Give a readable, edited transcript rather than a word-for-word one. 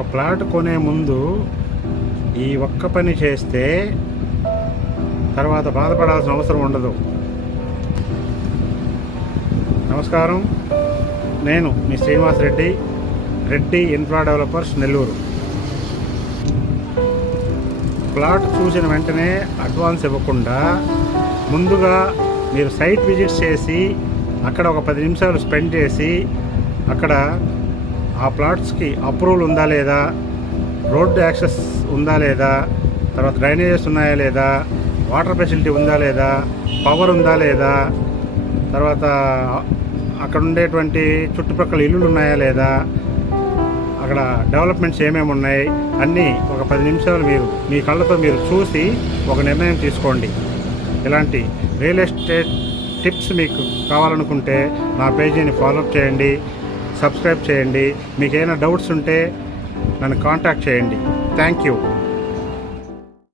ఒక ప్లాట్ కొనే ముందు ఈ ఒక్క పని చేస్తే తర్వాత బాధపడాల్సిన అవసరం ఉండదు. నమస్కారం, నేను మీ Srinivas Reddy, Reddy Infra Developers, Nellore. Plot చూసిన వెంటనే అడ్వాన్స్ ఇవ్వకుండా ముందుగా మీరు సైట్ విజిట్ చేసి అక్కడ ఒక 10 నిమిషాలు స్పెండ్ చేసి అక్కడ ఆ ప్లాట్స్కి అప్రూవల్ ఉందా లేదా, రోడ్ యాక్సెస్ ఉందా లేదా, తర్వాత డ్రైనేజెస్ ఉన్నాయా లేదా, వాటర్ ఫెసిలిటీ ఉందా లేదా, పవర్ ఉందా లేదా, తర్వాత అక్కడ ఉండేటువంటి చుట్టుపక్కల ఇల్లులు ఉన్నాయా లేదా, అక్కడ డెవలప్మెంట్స్ ఏమేమి ఉన్నాయి అన్నీ ఒక 10 నిమిషాలు మీరు మీ కళ్ళతో మీరు చూసి ఒక నిర్ణయం తీసుకోండి. ఇలాంటి రియల్ ఎస్టేట్ టిప్స్ మీకు కావాలనుకుంటే నా పేజీని ఫాలోఅప్ చేయండి, సబ్స్క్రైబ్ చేయండి. మీకు ఏమైనా డౌట్స్ ఉంటే నన్ను కాంటాక్ట్ చేయండి. Thank you.